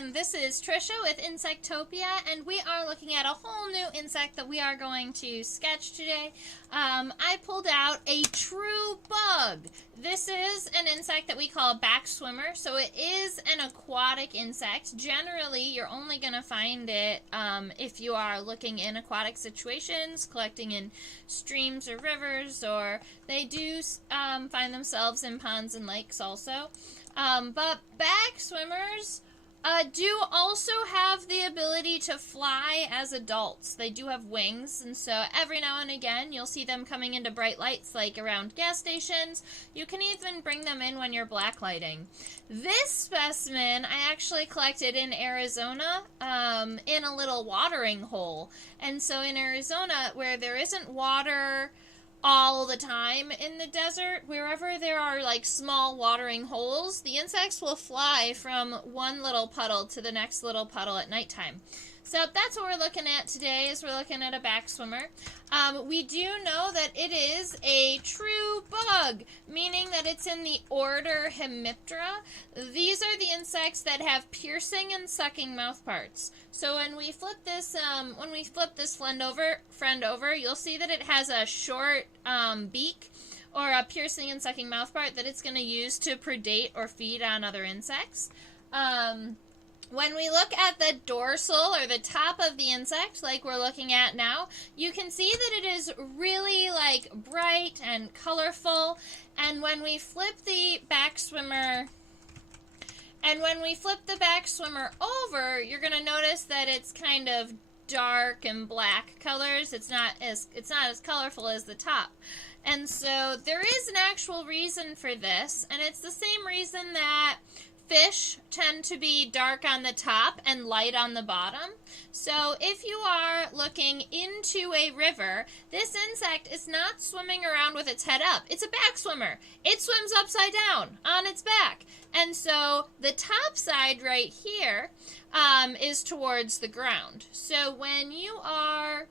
and this is Trisha with Insectopia, and we are looking at a whole new insect that we are going to sketch today. I pulled out a true bug. This is an insect that we call a backswimmer, so it is an aquatic insect. Generally, you're only going to find it if you are looking in aquatic situations, collecting in streams or rivers, or they do find themselves in ponds and lakes also. But backswimmers do also have the ability to fly as adults. They do have wings, and so every now and again you'll see them coming into bright lights like around gas stations. You can even bring them in when you're blacklighting. This specimen I actually collected in Arizona in a little watering hole. And so in Arizona, where there isn't water all the time in the desert, wherever there are like small watering holes, the insects will fly from one little puddle to the next little puddle at nighttime. So that's what we're looking at today, is we're looking at a backswimmer. We do know that it is a true bug, meaning that it's in the order Hemiptera. These are the insects that have piercing and sucking mouthparts. So when we flip this friend over, you'll see that it has a short beak or a piercing and sucking mouthpart that it's going to use to predate or feed on other insects. When we look at the dorsal, or the top of the insect, like we're looking at now, you can see that it is really like bright and colorful. And when we flip the backswimmer over, you're going to notice that it's kind of dark and black colors. It's not as colorful as the top. And so there is an actual reason for this, and it's the same reason that fish tend to be dark on the top and light on the bottom. So if you are looking into a river, this insect is not swimming around with its head up. It's a backswimmer. It swims upside down on its back. And so the top side right here is towards the ground. So when you're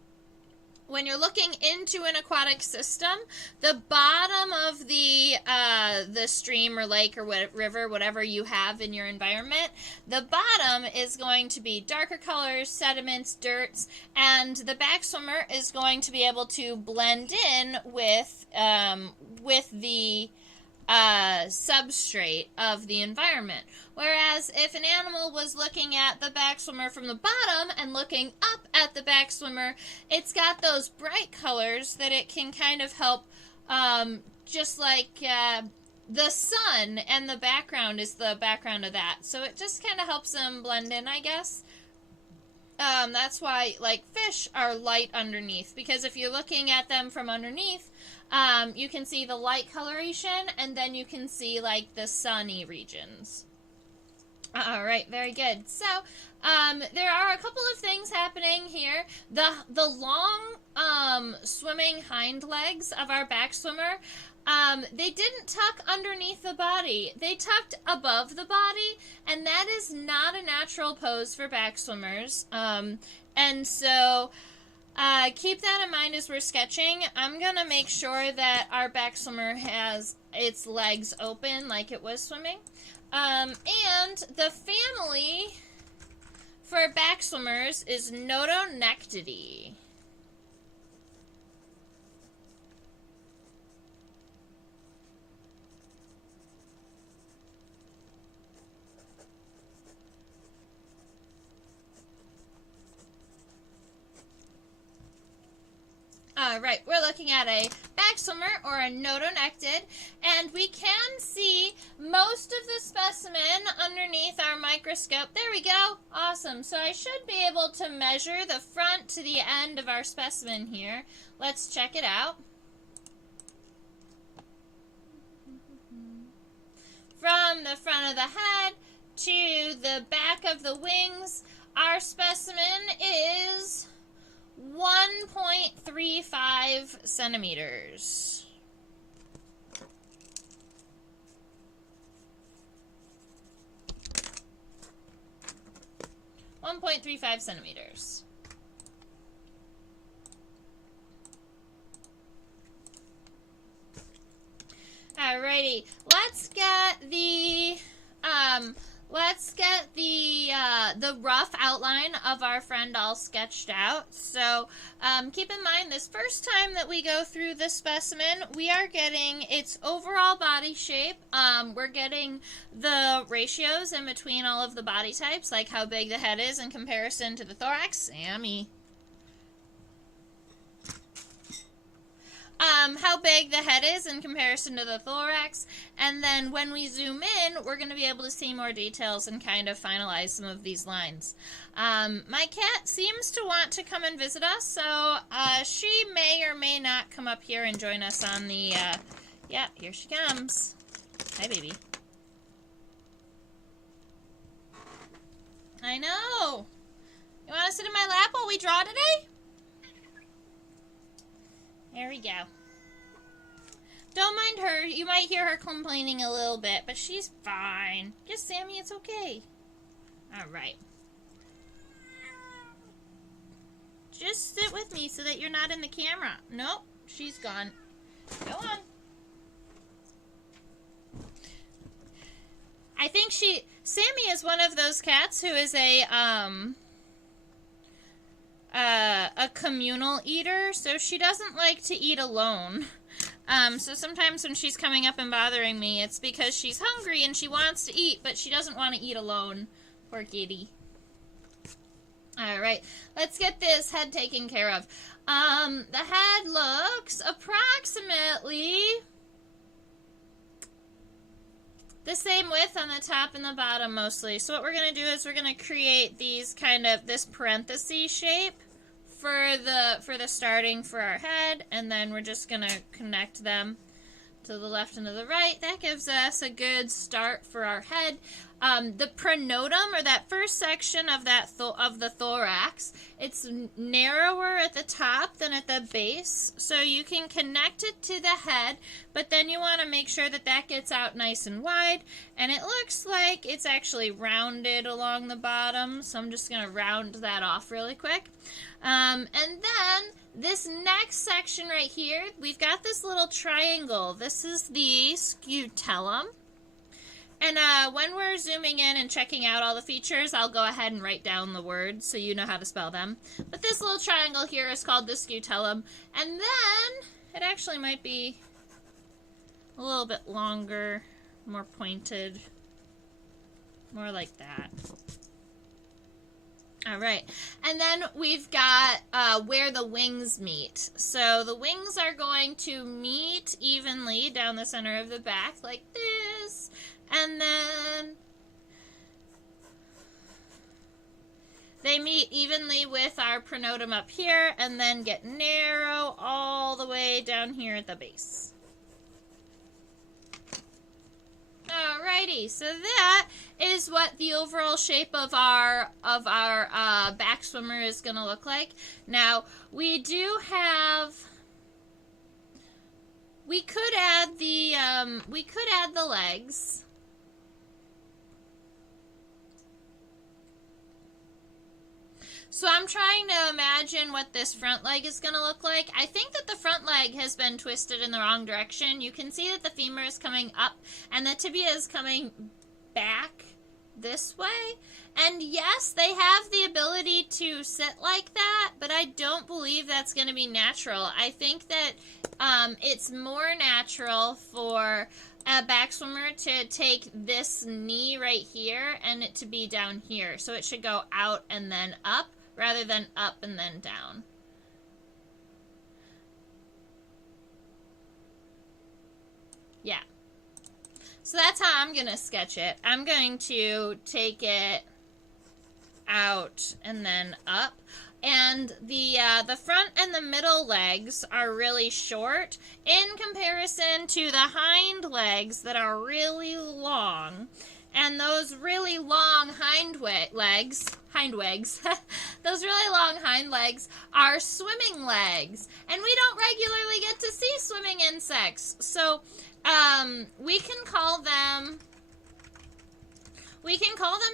looking into an aquatic system, the bottom of the stream or lake or river, whatever you have in your environment, the bottom is going to be darker colors, sediments, dirts, and the backswimmer is going to be able to blend in with the substrate of the environment. Whereas if an animal was looking at the backswimmer from the bottom and looking up at the backswimmer, it's got those bright colors that it can kind of help, just like the sun, and the background is the background of that. So it just kind of helps them blend in, I guess. That's why, like, fish are light underneath, because if you're looking at them from underneath, you can see the light coloration, and then you can see, like, the sunny regions. All right, very good. So, there are a couple of things happening here. The long, swimming hind legs of our backswimmer, they didn't tuck underneath the body. They tucked above the body, and that is not a natural pose for backswimmers. And so keep that in mind as we're sketching. I'm going to make sure that our backswimmer has its legs open like it was swimming. And the family for backswimmers is Notonectidae. Right, we're looking at a backswimmer, or a notonectid, and we can see most of the specimen underneath our microscope. There we go. Awesome. So I should be able to measure the front to the end of our specimen here. Let's check it out. From the front of the head to the back of the wings, our specimen is 1.35 centimeters. Alrighty, let's get the let's get the rough outline of our friend all sketched out. So keep in mind, this first time that we go through this specimen, we are getting its overall body shape. We're getting the ratios in between all of the body types, like how big the head is in comparison to the thorax. Sammy. How big the head is in comparison to the thorax, and then when we zoom in, we're going to be able to see more details and kind of finalize some of these lines. My cat seems to want to come and visit us, so she may or may not come up here and join us on the, yeah, here she comes. Hi, baby. I know. You want to sit in my lap while we draw today? There we go. Don't mind her. You might hear her complaining a little bit, but she's fine. Yes, Sammy, it's okay. Alright. Just sit with me so that you're not in the camera. Nope, she's gone. Go on. I think Sammy is one of those cats who is a communal eater, so she doesn't like to eat alone. So sometimes when she's coming up and bothering me, it's because she's hungry and she wants to eat, but she doesn't want to eat alone. Poor kitty. Alright, let's get this head taken care of. The head looks approximately the same width on the top and the bottom mostly. So what we're going to do is we're going to create these kind of, this parenthesis shape for the starting for our head, and then we're just going to connect them to the left and to the right. That gives us a good start for our head. The pronotum, or that first section of the thorax, it's narrower at the top than at the base, so you can connect it to the head, but then you want to make sure that that gets out nice and wide, and it looks like it's actually rounded along the bottom, so I'm just going to round that off really quick. And then this next section right here, we've got this little triangle. This is the scutellum. And when we're zooming in and checking out all the features, I'll go ahead and write down the words so you know how to spell them. But this little triangle here is called the scutellum. And then it actually might be a little bit longer, more pointed, more like that. Alright, and then we've got where the wings meet. So the wings are going to meet evenly down the center of the back like this. And then they meet evenly with our pronotum up here and then get narrow all the way down here at the base. Alrighty, so that is what the overall shape of our backswimmer is going to look like. Now, we could add the legs. So I'm trying to imagine what this front leg is going to look like. I think that the front leg has been twisted in the wrong direction. You can see that the femur is coming up and the tibia is coming back this way. And yes, they have the ability to sit like that, but I don't believe that's going to be natural. I think that it's more natural for a backswimmer to take this knee right here and it to be down here. So it should go out and then up, rather than up and then down. Yeah. So that's how I'm going to sketch it. I'm going to take it out and then up. And the front and the middle legs are really short in comparison to the hind legs that are really long. And those really long hind legs, those really long hind legs are swimming legs. And we don't regularly get to see swimming insects. So we can call them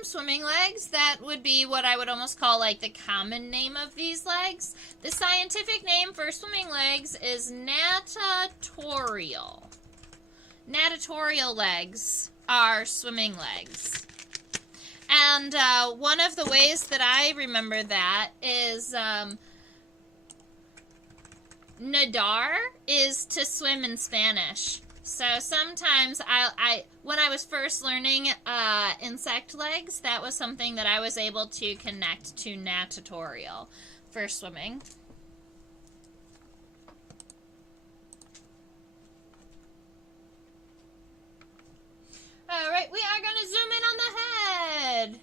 swimming legs. That would be what I would almost call like the common name of these legs. The scientific name for swimming legs is natatorial. Natatorial legs are swimming legs. And one of the ways that I remember that is nadar is to swim in Spanish. So sometimes when I was first learning insect legs, that was something that I was able to connect to natatorial for swimming. All right, we are going to zoom in on the head.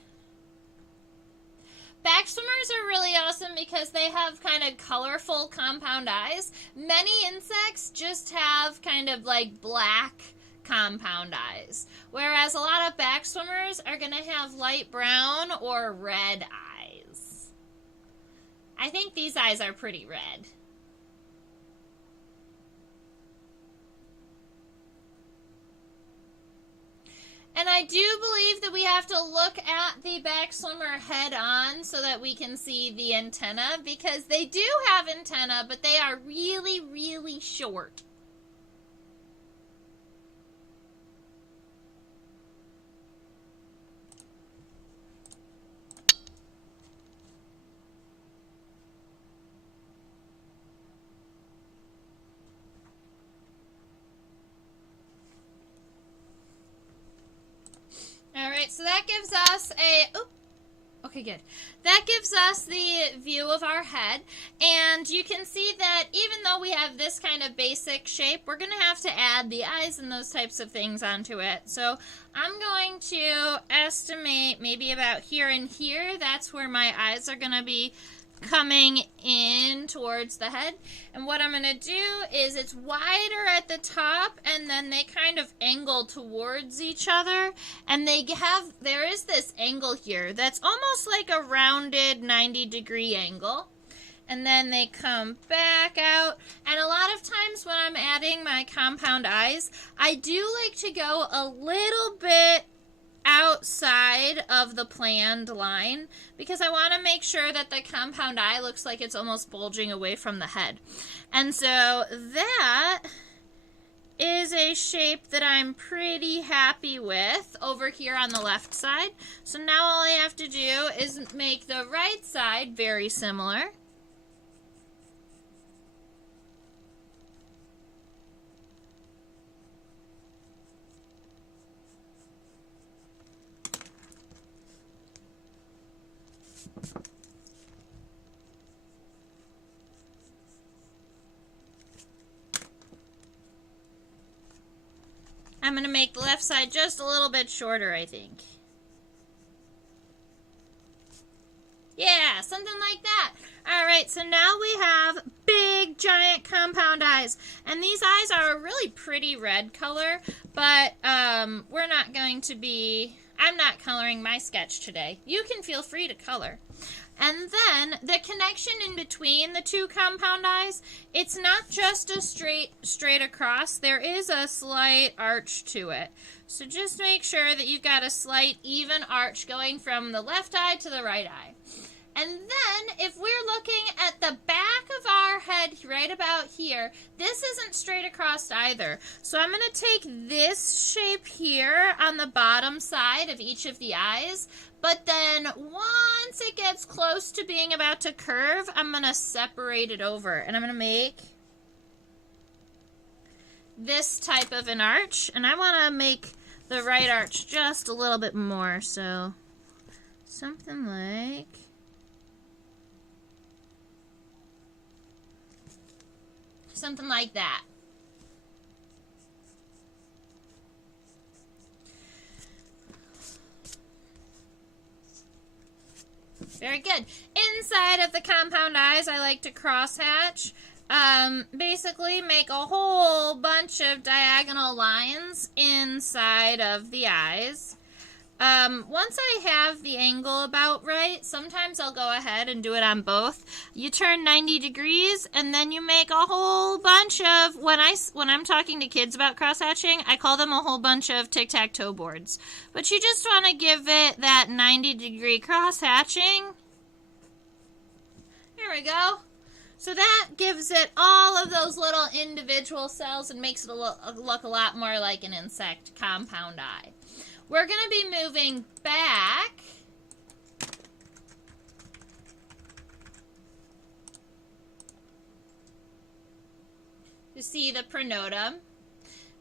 Backswimmers are really awesome because they have kind of colorful compound eyes. Many insects just have kind of like black compound eyes, whereas a lot of backswimmers are going to have light brown or red eyes. I think these eyes are pretty red. And I do believe that we have to look at the backswimmer head on so that we can see the antenna, because they do have antenna, but they are really, really short. Alright, so that gives us okay, good. That gives us the view of our head, and you can see that even though we have this kind of basic shape, we're going to have to add the eyes and those types of things onto it. So I'm going to estimate maybe about here and here. That's where my eyes are going to be coming in towards the head. And what I'm going to do is it's wider at the top, and then they kind of angle towards each other, and there is this angle here that's almost like a rounded 90-degree angle. And then they come back out. And a lot of times when I'm adding my compound eyes, I do like to go a little bit outside of the planned line, because I want to make sure that the compound eye looks like it's almost bulging away from the head. And so that is a shape that I'm pretty happy with over here on the left side. So now all I have to do is make the right side very similar. I'm going to make the left side just a little bit shorter, I think. Yeah, something like that. All right, so now we have big, giant compound eyes. And these eyes are a really pretty red color, but we're not going to be... I'm not coloring my sketch today. You can feel free to color. And then the connection in between the two compound eyes, it's not just a straight across. There is a slight arch to it. So just make sure that you've got a slight even arch going from the left eye to the right eye. And then if we're looking at the back of our head right about here, this isn't straight across either. So I'm going to take this shape here on the bottom side of each of the eyes, but then once it gets close to being about to curve, I'm going to separate it over, and I'm going to make this type of an arch, and I want to make the right arch just a little bit more, so something like... something like that. Very good. Inside of the compound eyes, I like to crosshatch. Basically make a whole bunch of diagonal lines inside of the eyes. Once I have the angle about right, sometimes I'll go ahead and do it on both. You turn 90 degrees, and then you make a whole bunch of, when I'm talking to kids about cross-hatching, I call them a whole bunch of tic-tac-toe boards. But you just want to give it that 90-degree cross-hatching. Here we go. So that gives it all of those little individual cells and makes it look a lot more like an insect compound eye. We're going to be moving back see the pronotum.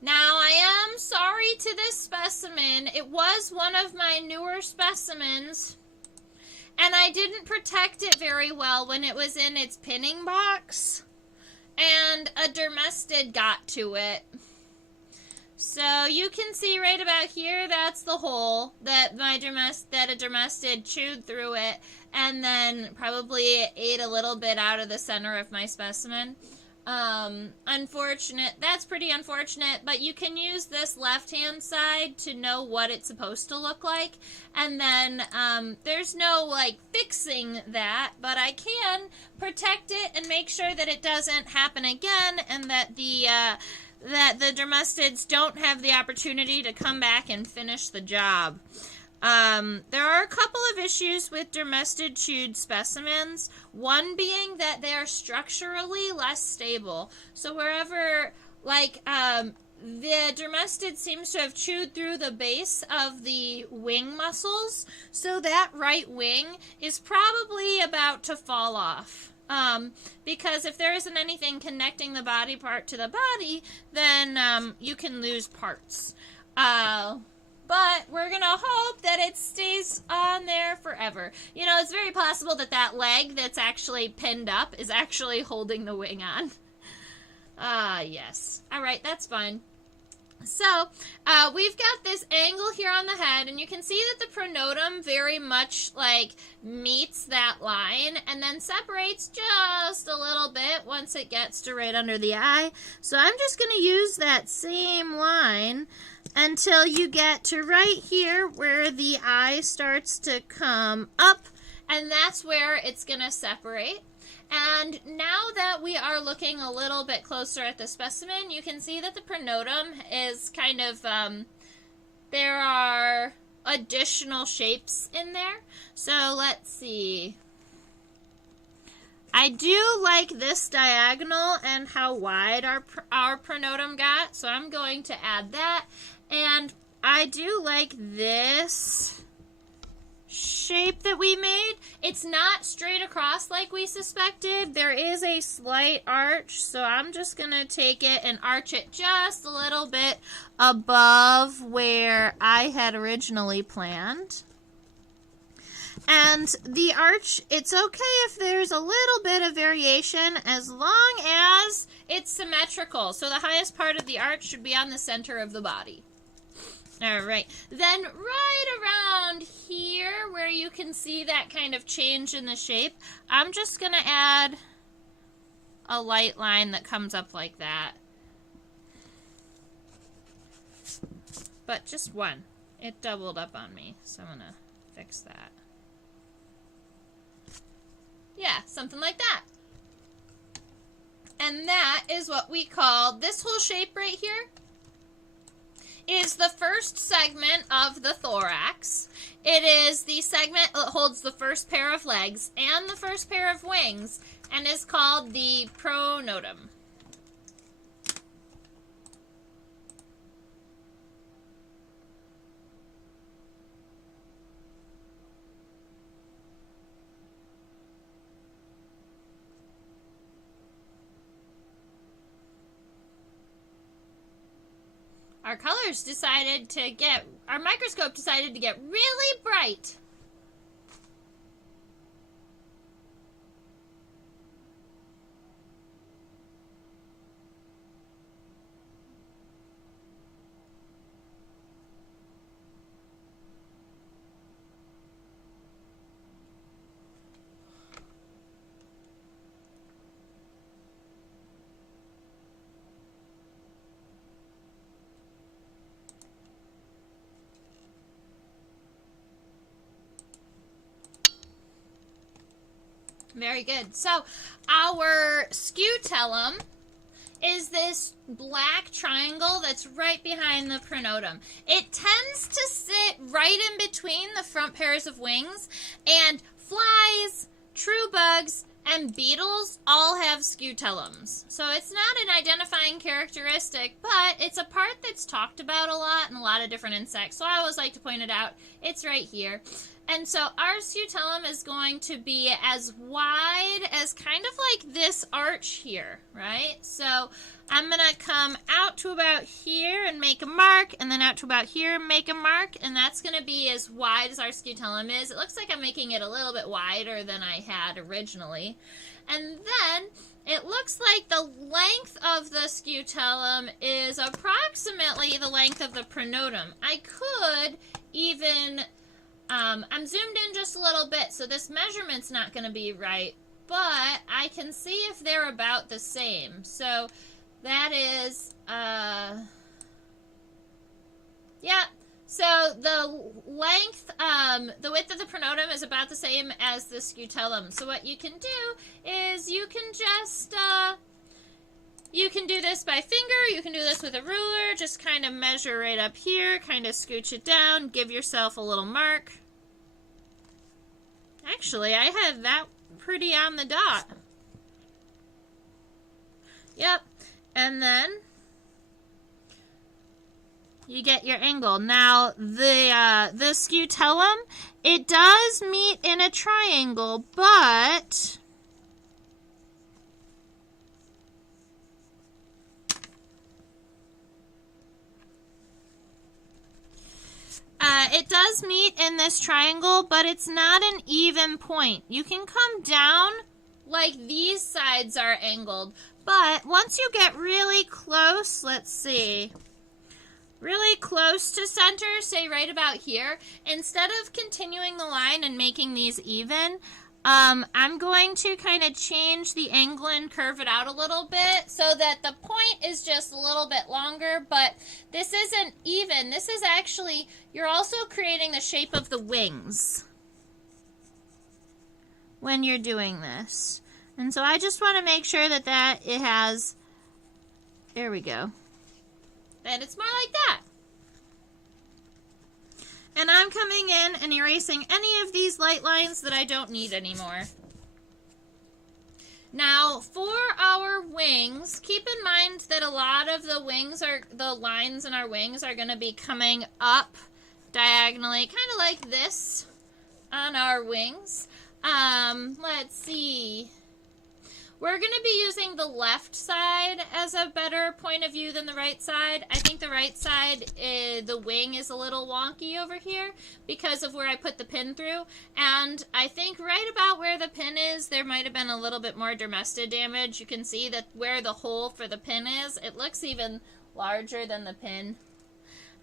Now, I am sorry to this specimen. It was one of my newer specimens, and I didn't protect it very well when it was in its pinning box, and a dermestid got to it. So you can see right about here, that's the hole that a dermestid chewed through it, and then probably ate a little bit out of the center of my specimen. Unfortunate. That's pretty unfortunate, but you can use this left-hand side to know what it's supposed to look like, and then there's no like fixing that, but I can protect it and make sure that it doesn't happen again, and that the dermestids don't have the opportunity to come back and finish the job. There are a couple of issues with dermestid chewed specimens, one being that they are structurally less stable. So wherever, like, the dermestid seems to have chewed through the base of the wing muscles, so that right wing is probably about to fall off. Because if there isn't anything connecting the body part to the body, then you can lose parts. But we're going to hope that it stays on there forever. You know, it's very possible that that leg that's actually pinned up is actually holding the wing on. Yes. All right, that's fine. So, we've got this angle here on the head, and you can see that the pronotum very much, like, meets that line, and then separates just a little bit once it gets to right under the eye. So I'm just going to use that same line until you get to right here where the eye starts to come up, and that's where it's going to separate. And now that we are looking a little bit closer at the specimen, you can see that the pronotum is kind of, there are additional shapes in there. So let's see. I do like this diagonal and how wide our pronotum got, so I'm going to add that. And I do like this shape that we made. It's not straight across like we suspected. There is a slight arch, so I'm just going to take it and arch it just a little bit above where I had originally planned. And the arch, it's okay if there's a little bit of variation as long as it's symmetrical. So the highest part of the arch should be on the center of the body. All right, then right around here where you can see that kind of change in the shape, I'm just going to add a light line that comes up like that. But just one. It doubled up on me, so I'm going to fix that. Yeah, something like that. And that is what we call this whole shape right here. Is the first segment of the thorax. It is the segment that holds the first pair of legs and the first pair of wings, and is called the pronotum. Our colors decided to get, our microscope decided to get really bright. Very good. So our scutellum is this black triangle that's right behind the pronotum. It tends to sit right in between the front pairs of wings, and flies, true bugs, and beetles all have scutellums. So it's not an identifying characteristic, but it's a part that's talked about a lot in a lot of different insects. So I always like to point it out. It's right here. And so our scutellum is going to be as wide as kind of like this arch here, right? So I'm going to come out to about here and make a mark, and then out to about here and make a mark, and that's going to be as wide as our scutellum is. It looks like I'm making it a little bit wider than I had originally. And then it looks like the length of the scutellum is approximately the length of the pronotum. I could even, I'm zoomed in just a little bit, so this measurement's not going to be right, but I can see if they're about the same. So that is, yeah, so the length, the width of the pronotum is about the same as the scutellum. So what you can do is you can just, you can do this by finger, you can do this with a ruler, just kind of measure right up here, kind of scooch it down, give yourself a little mark. Actually, I had that pretty on the dot. Yep. And then you get your angle. Now, the scutellum, it does meet in a triangle, but it does meet in this triangle, but it's not an even point. You can come down like these sides are angled, but once you get really close, let's see, really close to center, say right about here, instead of continuing the line and making these even, I'm going to kind of change the angle and curve it out a little bit so that the point is just a little bit longer, but this isn't even. This is actually, you're also creating the shape of the wings when you're doing this. And so I just want to make sure that it has, there we go, that it's more like that. And I'm coming in and erasing any of these light lines that I don't need anymore. Now, for our wings, keep in mind that a lot of the lines in our wings are going to be coming up diagonally, kind of like this on our wings. Let's see. We're going to be using the left side as a better point of view than the right side. I think the right side, the wing is a little wonky over here because of where I put the pin through. And I think right about where the pin is, there might have been a little bit more dermestid damage. You can see that where the hole for the pin is, it looks even larger than the pin.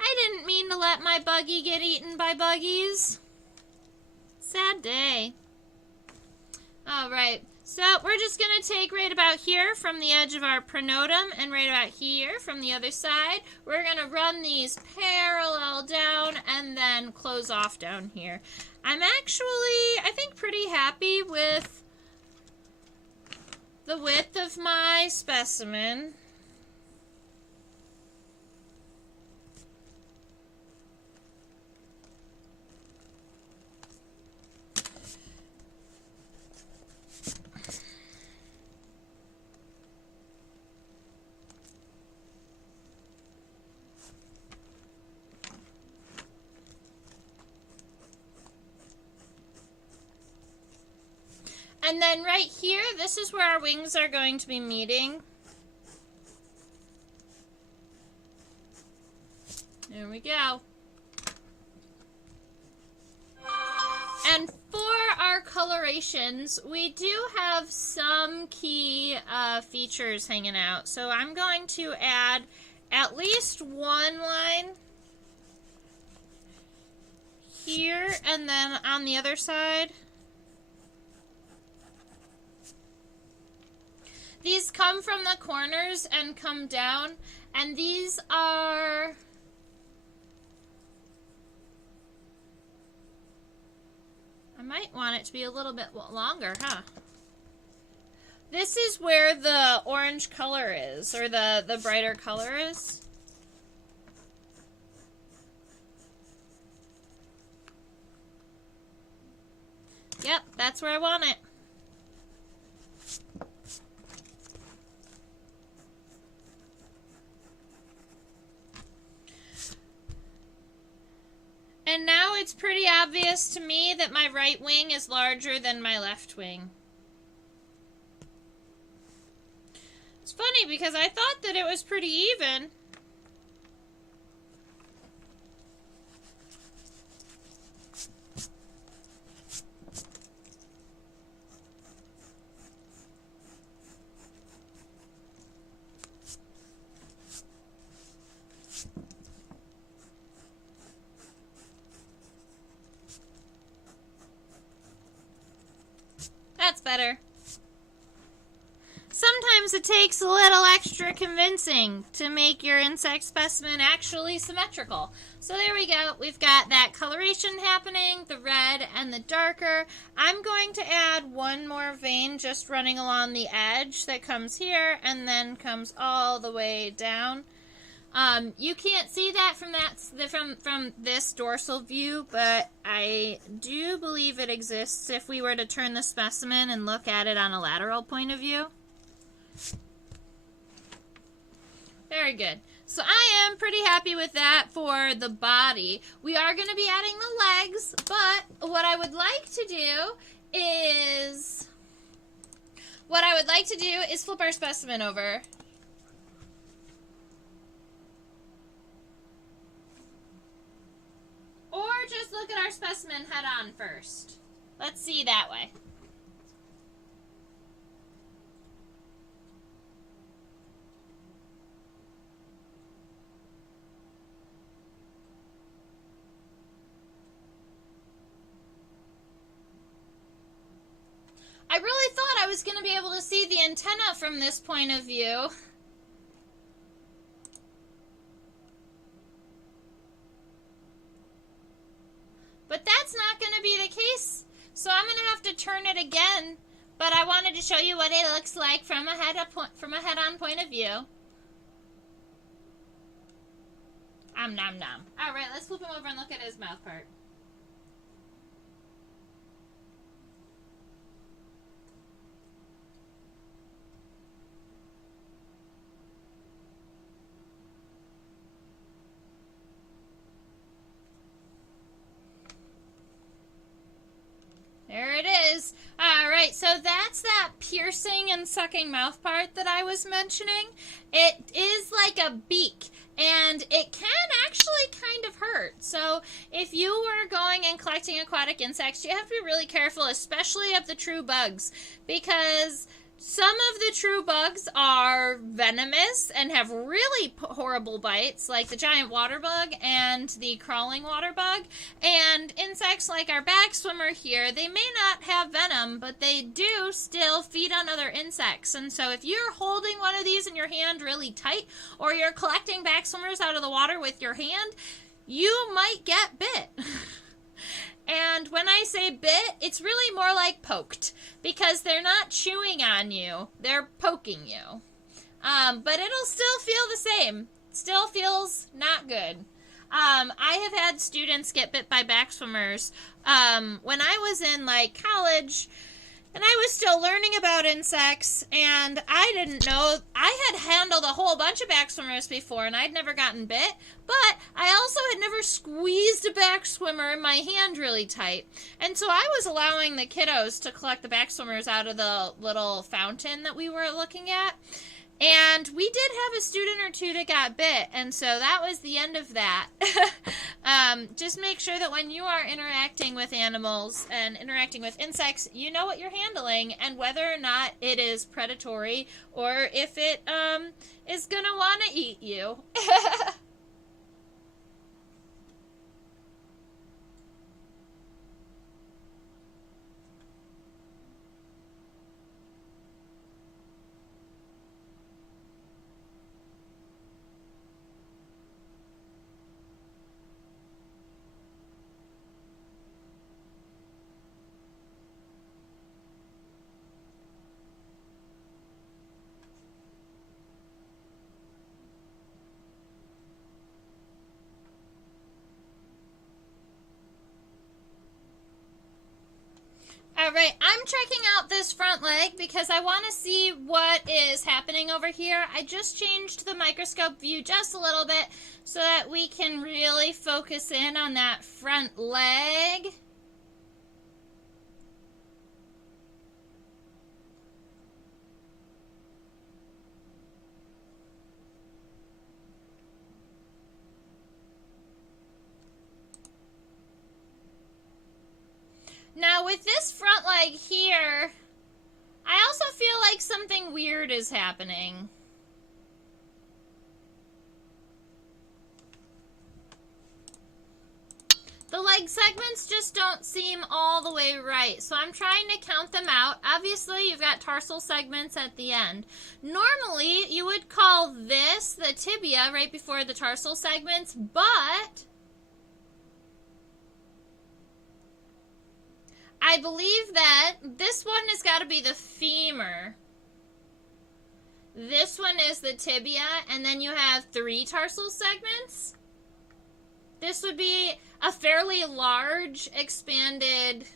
I didn't mean to let my buggy get eaten by buggies. Sad day. All right. So we're just going to take right about here from the edge of our pronotum and right about here from the other side. We're going to run these parallel down and then close off down here. I'm actually, I think, pretty happy with the width of my specimen. And then right here, this is where our wings are going to be meeting. There we go. And for our colorations, we do have some key features hanging out. So I'm going to add at least one line here and then on the other side. These come from the corners and come down, and these are, I might want it to be a little bit longer, huh? This is where the orange color is, or the brighter color is. Yep, that's where I want it. And now it's pretty obvious to me that my right wing is larger than my left wing. As funny because I thought that it was pretty even. That's better. Sometimes it takes a little extra convincing to make your insect specimen actually symmetrical. So there we go. We've got that coloration happening, the red and the darker. I'm going to add one more vein just running along the edge that comes here and then comes all the way down. You can't see that from this dorsal view, but I do believe it exists if we were to turn the specimen and look at it on a lateral point of view. Very good. So I am pretty happy with that for the body. We are going to be adding the legs, but what I would like to do is flip our specimen over. Or just look at our specimen head on first. Let's see that way. I really thought I was going to be able to see the antenna from this point of view. But that's not going to be the case, so I'm going to have to turn it again. But I wanted to show you what it looks like from a head-on point of view. Nom nom. All right, let's flip him over and look at his mouth part. There it is. All right, so that's that piercing and sucking mouth part that I was mentioning. It is like a beak, and it can actually kind of hurt. So if you were going and collecting aquatic insects, you have to be really careful, especially of the true bugs, because some of the true bugs are venomous and have really horrible bites, like the giant water bug and the crawling water bug. And insects like our backswimmer here, they may not have venom, but they do still feed on other insects. And so if you're holding one of these in your hand really tight, or you're collecting backswimmers out of the water with your hand, you might get bit. And when I say bit, it's really more like poked, because they're not chewing on you, they're poking you. But it'll still feel the same. Still feels not good. I have had students get bit by backswimmers when I was in college, and I was still learning about insects, and I didn't know. I had handled a whole bunch of backswimmers before, and I'd never gotten bit, but I also had never squeezed a backswimmer in my hand really tight. And so I was allowing the kiddos to collect the backswimmers out of the little fountain that we were looking at. And we did have a student or two that got bit, and so that was the end of that. Just make sure that when you are interacting with animals and interacting with insects, you know what you're handling and whether or not it is predatory or if it is going to want to eat you. All right, I'm checking out this front leg because I want to see what is happening over here. I just changed the microscope view just a little bit so that we can really focus in on that front leg. with this front leg here, I also feel like something weird is happening. The leg segments just don't seem all the way right, so I'm trying to count them out. Obviously, you've got tarsal segments at the end. Normally, you would call this the tibia right before the tarsal segments, but I believe that this one has got to be the femur. This one is the tibia, and then you have 3 tarsal segments. This would be a fairly large, expanded...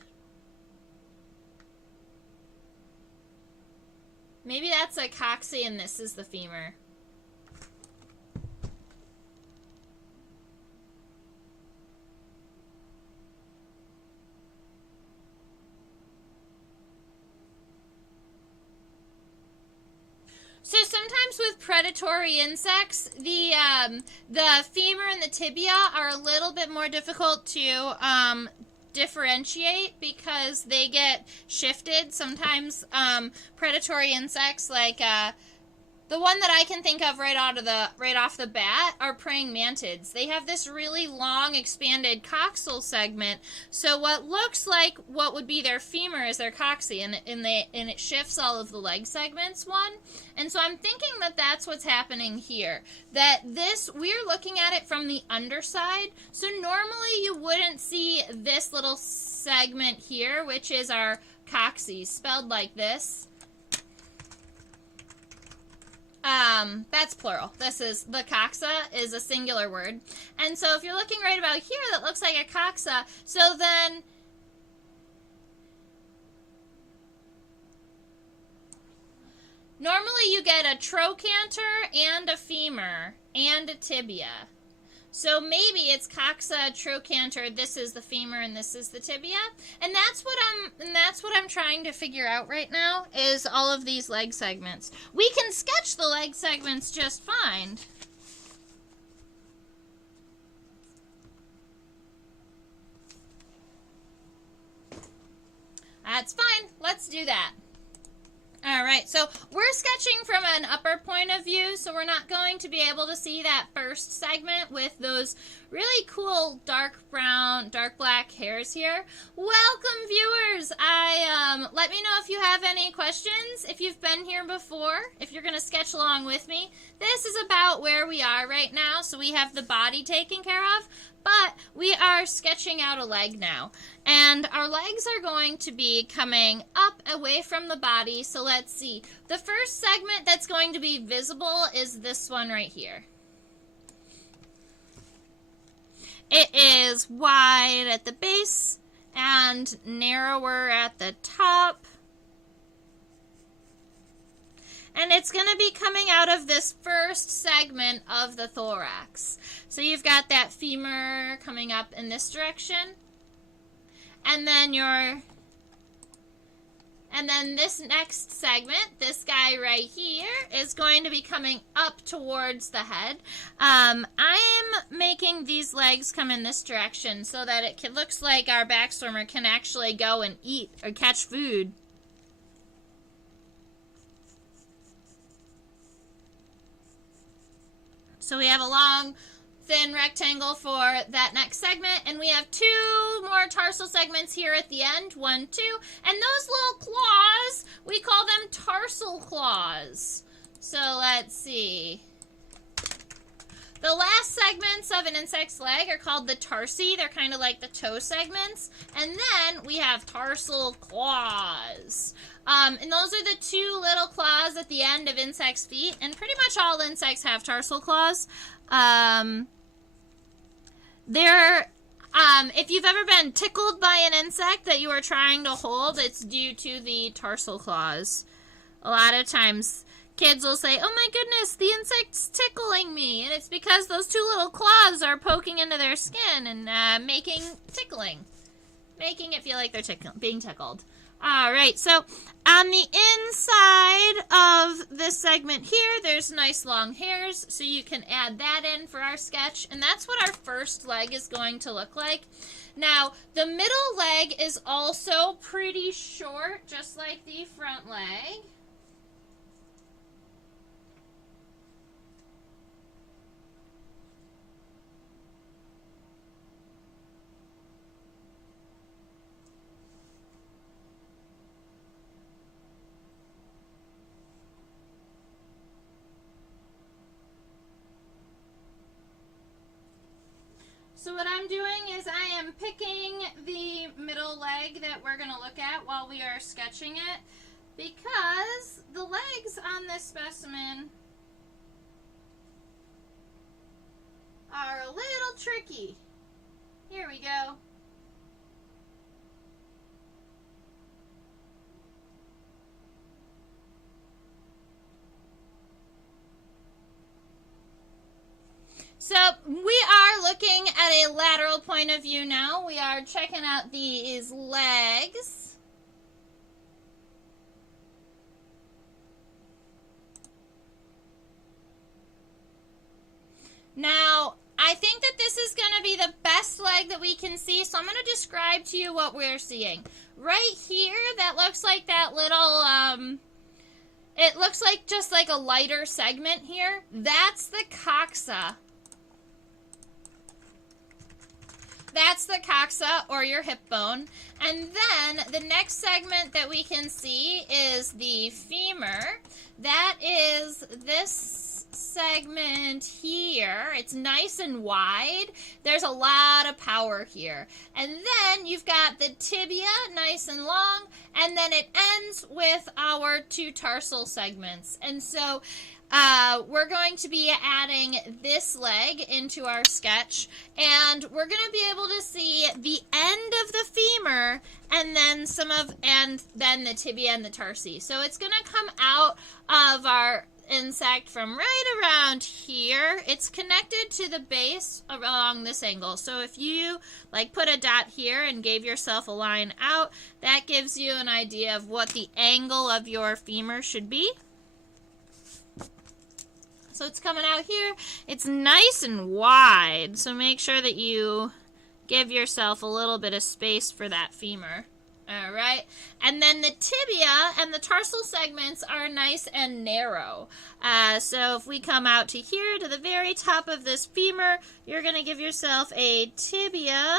Maybe that's a Coxa and this is the femur. So sometimes with predatory insects, the femur and the tibia are a little bit more difficult to differentiate because they get shifted. Sometimes predatory insects like the one that I can think of right off the bat are praying mantids. They have this really long expanded coxal segment. So what looks like what would be their femur is their coxa, and it shifts all of the leg segments one. And so I'm thinking that that's what's happening here. That this, we're looking at it from the underside. So normally you wouldn't see this little segment here, which is our coxa, spelled like this. That's plural. This is, the coxa is a singular word. And so if you're looking right about here, that looks like a coxa. So then, normally you get a trochanter and a femur and a tibia. So maybe it's coxa, trochanter, this is the femur, and this is the tibia. And that's what I'm trying to figure out right now, is all of these leg segments. We can sketch the leg segments just fine. That's fine. Let's do that. All right, so we're sketching from an upper point of view, so we're not going to be able to see that first segment with those really cool dark brown, dark black hairs here. Welcome, viewers. Let me know if you have any questions, if you've been here before, if you're going to sketch along with me. This is about where we are right now, so we have the body taken care of. But we are sketching out a leg now, and our legs are going to be coming up away from the body. So let's see. The first segment that's going to be visible is this one right here. It is wide at the base and narrower at the top. And it's going to be coming out of this first segment of the thorax. So you've got that femur coming up in this direction. And then this next segment, this guy right here, is going to be coming up towards the head. I'm making these legs come in this direction so that it looks like our backswimmer can actually go and eat or catch food. So we have a long, thin rectangle for that next segment, and we have 2 more tarsal segments here at the end, 1, 2, and those little claws, we call them tarsal claws. So let's see. The last segments of an insect's leg are called the tarsi. They're kind of like the toe segments. And then we have tarsal claws. And those are the 2 little claws at the end of insects' feet. And pretty much all insects have tarsal claws. If you've ever been tickled by an insect that you are trying to hold, it's due to the tarsal claws. A lot of times kids will say, "Oh my goodness, the insect's tickling me." And it's because those 2 little claws are poking into their skin and making it feel like they're being tickled. All right, so on the inside of this segment here, there's nice long hairs, so you can add that in for our sketch, and that's what our first leg is going to look like. Now, the middle leg is also pretty short, just like the front leg. So what I'm doing is I am picking the middle leg that we're going to look at while we are sketching it, because the legs on this specimen are a little tricky. Here we go. So we are looking at a lateral point of view now. We are checking out these legs. Now, I think that this is going to be the best leg that we can see, so I'm going to describe to you what we're seeing. Right here, that looks like that little, it looks like just like a lighter segment here. That's the coxa. That's the coxa, or your hip bone. And then the next segment that we can see is the femur. That is this segment here. It's nice and wide. There's a lot of power here. And then you've got the tibia, nice and long, and then it ends with our two tarsal segments. And so we're going to be adding this leg into our sketch, and we're going to be able to see the end of the femur, and then the tibia and the tarsi. So it's going to come out of our insect from right around here. It's connected to the base along this angle. So if you like put a dot here and gave yourself a line out, that gives you an idea of what the angle of your femur should be. So it's coming out here. It's nice and wide, so make sure that you give yourself a little bit of space for that femur. All right, and then the tibia and the tarsal segments are nice and narrow. So if we come out to here, to the very top of this femur, you're going to give yourself a tibia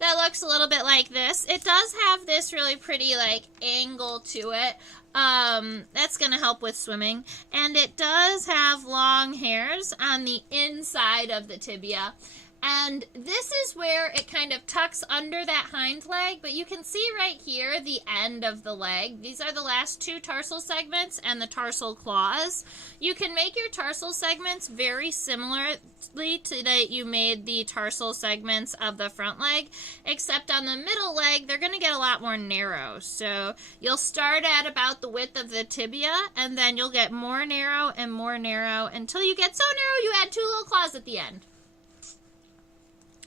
that looks a little bit like this. It does have this really pretty like angle to it. That's going to help with swimming. And it does have long hairs on the inside of the tibia. And this is where it kind of tucks under that hind leg, but you can see right here the end of the leg. These are the last two tarsal segments and the tarsal claws. You can make your tarsal segments very similarly to that you made the tarsal segments of the front leg, except on the middle leg, they're going to get a lot more narrow. So you'll start at about the width of the tibia, and then you'll get more narrow until you get so narrow you add two little claws at the end.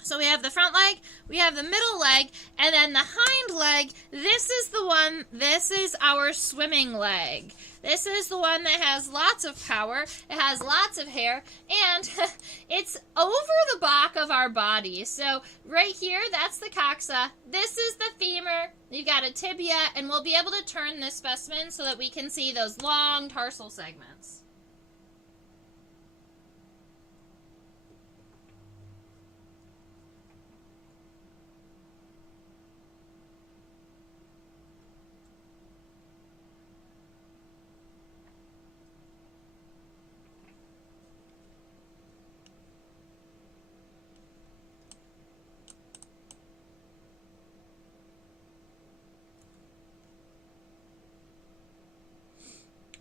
So we have the front leg, we have the middle leg, and then the hind leg. This is our swimming leg. This is the one that has lots of power, it has lots of hair, and it's over the back of our body. So right here, that's the coxa. This is the femur. You've got a tibia, and we'll be able to turn this specimen so that we can see those long tarsal segments.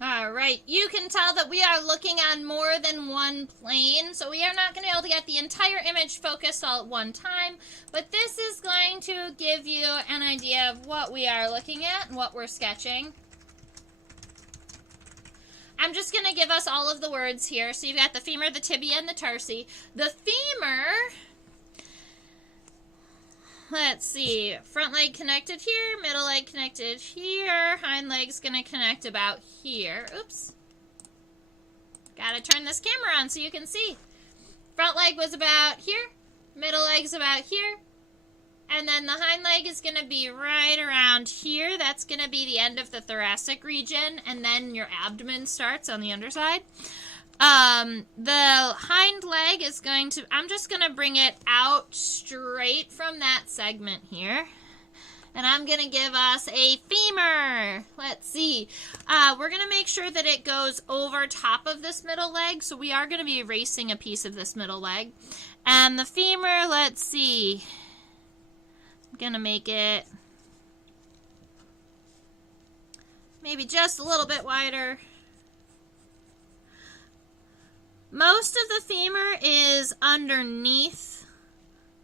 All right, you can tell that we are looking on more than one plane, so we are not going to be able to get the entire image focused all at one time, but this is going to give you an idea of what we are looking at and what we're sketching. I'm just going to give us all of the words here. So you've got the femur, the tibia, and the tarsi. The femur, let's see, front leg connected here, middle leg connected here, hind leg's gonna connect about here. Oops. Gotta turn this camera on so you can see. Front leg was about here, middle leg's about here, and then the hind leg is gonna be right around here. That's gonna be the end of the thoracic region, and then your abdomen starts on the underside. The hind leg is going to, I'm just going to bring it out straight from that segment here. And I'm going to give us a femur. Let's see. We're going to make sure that it goes over top of this middle leg. So we are going to be erasing a piece of this middle leg. And the femur, let's see. I'm going to make it maybe just a little bit wider. Most of the femur is underneath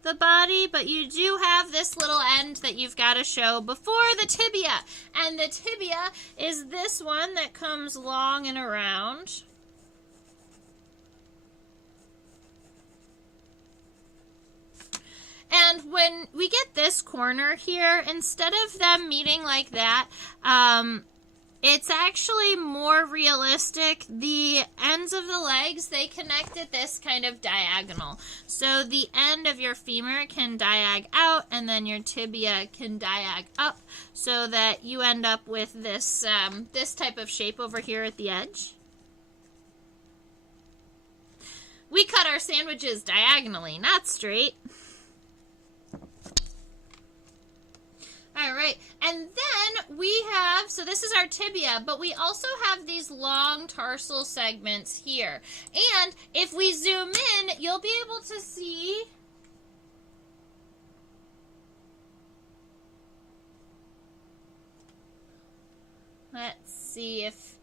the body, but you do have this little end that you've got to show before the tibia. And the tibia is this one that comes long and around. And when we get this corner here, instead of them meeting like that, it's actually more realistic. The ends of the legs, they connect at this kind of diagonal. So the end of your femur can diag out, and then your tibia can diag up, so that you end up with this, this type of shape over here at the edge. We cut our sandwiches diagonally, not straight. All right, and then we have, so this is our tibia, but we also have these long tarsal segments here. And if we zoom in, you'll be able to see let's see if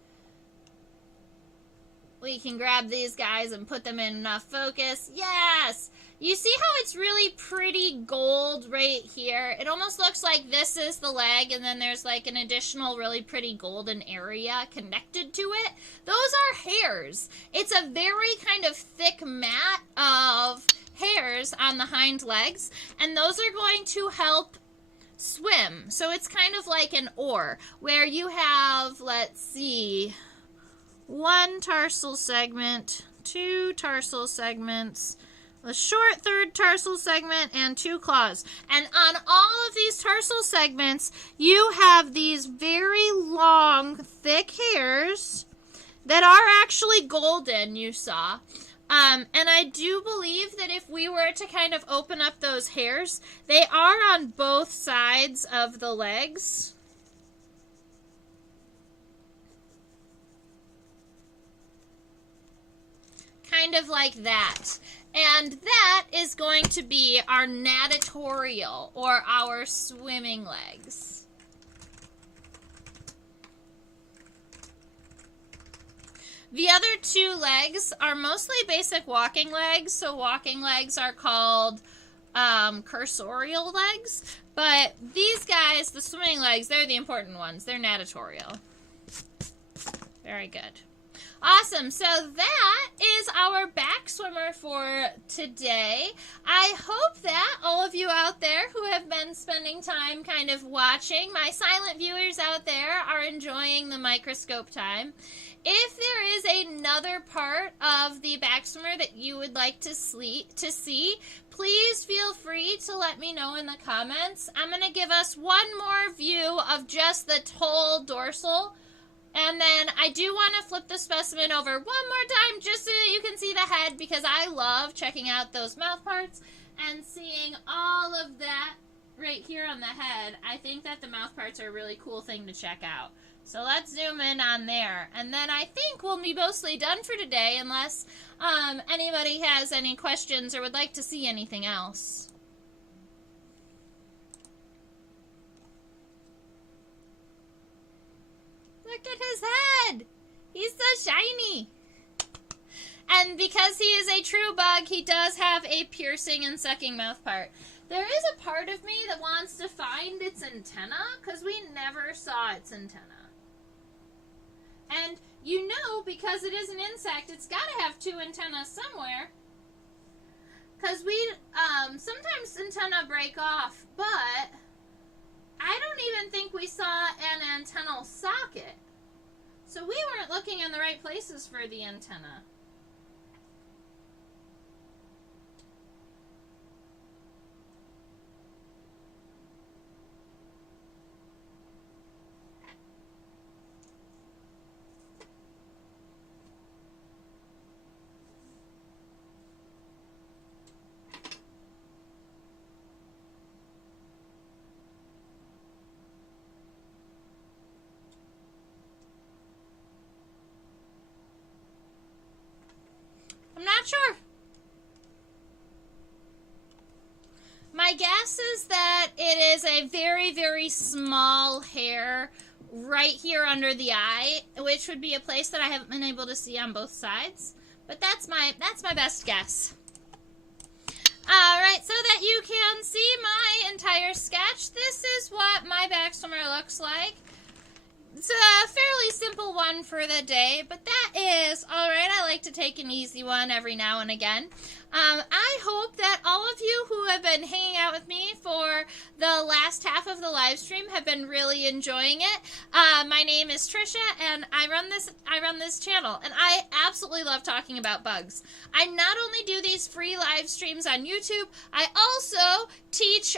we can grab these guys and put them in enough focus. Yes! You see how it's really pretty gold right here? It almost looks like this is the leg, and then there's like an additional really pretty golden area connected to it. Those are hairs. It's a very kind of thick mat of hairs on the hind legs, and those are going to help swim. So it's kind of like an oar, where you have, let's see, one tarsal segment, two tarsal segments, a short third tarsal segment, and two claws. And on all of these tarsal segments, you have these very long, thick hairs that are actually golden, you saw. And I do believe that if we were to kind of open up those hairs, they are on both sides of the legs. Kind of like that. And that is going to be our natatorial, or our swimming legs. The other two legs are mostly basic walking legs, so walking legs are called cursorial legs. But these guys, the swimming legs, they're the important ones. They're natatorial. Very good. Awesome. So that is our Backswimmer for today. I hope that all of you out there who have been spending time kind of watching, my silent viewers out there, are enjoying the microscope time. If there is another part of the Backswimmer that you would like to see, please feel free to let me know in the comments. I'm going to give us one more view of just the whole dorsal. And then I do want to flip the specimen over one more time just so that you can see the head, because I love checking out those mouth parts and seeing all of that right here on the head. I think that the mouth parts are a really cool thing to check out. So let's zoom in on there. And then I think we'll be mostly done for today, unless anybody has any questions or would like to see anything else. Look at his head. He's so shiny. And because he is a true bug, he does have a piercing and sucking mouth part. There is a part of me that wants to find its antenna, because we never saw its antenna. And you know, because it is an insect, it's got to have two antennas somewhere. Because we, sometimes antenna break off, but I don't even think we saw an antennal socket. So we weren't looking in the right places for the antenna. I'm not sure. My guess is that it is a very, very small hair right here under the eye, which would be a place that I haven't been able to see on both sides. But that's my best guess. Alright, so that you can see my entire sketch, this is what my Backswimmer looks like. It's a fairly simple one for the day, but that is, alright, I like to take an easy one every now and again. I hope that all of you who have been hanging out with me for the last half of the live stream have been really enjoying it. My name is Trisha, and I run this channel, and I absolutely love talking about bugs. I not only do these free live streams on YouTube, I also teach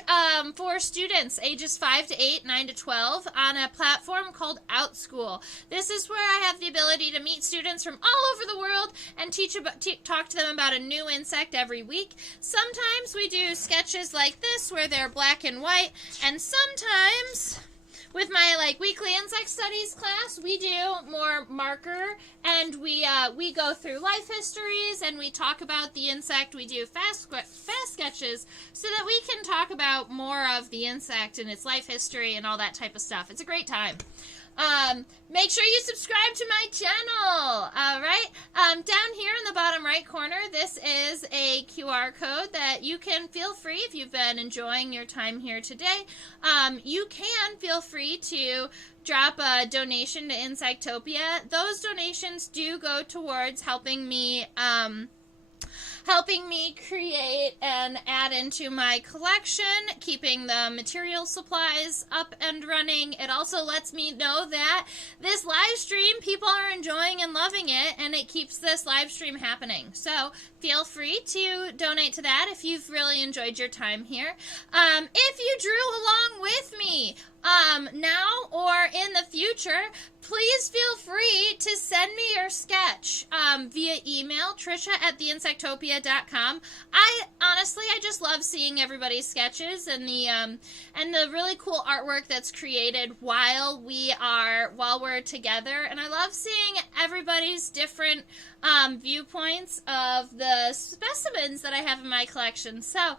for students ages 5 to 8, 9 to 12 on a platform called OutSchool. This is where I have the ability to meet students from all over the world and talk to them about a new insect every week. Sometimes we do sketches like this where they're black and white, and sometimes with my weekly insect studies class, we do more marker, and we go through life histories and we talk about the insect. We do fast sketches so that we can talk about more of the insect and its life history and all that type of stuff. It's a great time. Make sure you subscribe to my channel. All right. Down here in the bottom right corner, this is a QR code that you can feel free, if you've been enjoying your time here today, you can feel free to drop a donation to Insectopia. Those donations do go towards helping me create and add into my collection, keeping the material supplies up and running. It also lets me know that this live stream, people are enjoying and loving it, and it keeps this live stream happening. So feel free to donate to that if you've really enjoyed your time here. If you drew along with me, now or in the future, please feel free to send me your sketch via email, trisha@theinsectopia.com. I just love seeing everybody's sketches and the really cool artwork that's created while we're together, and I love seeing everybody's different viewpoints of the specimens that I have in my collection. So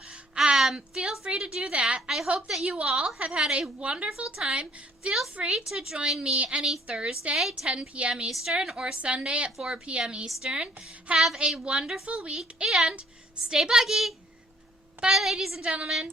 feel free to do that. I hope that you all have had a wonderful time. Feel free to join me any Thursday, 10 p.m. Eastern, or Sunday at 4 p.m. Eastern. Have a wonderful week, and stay buggy. Bye, ladies and gentlemen.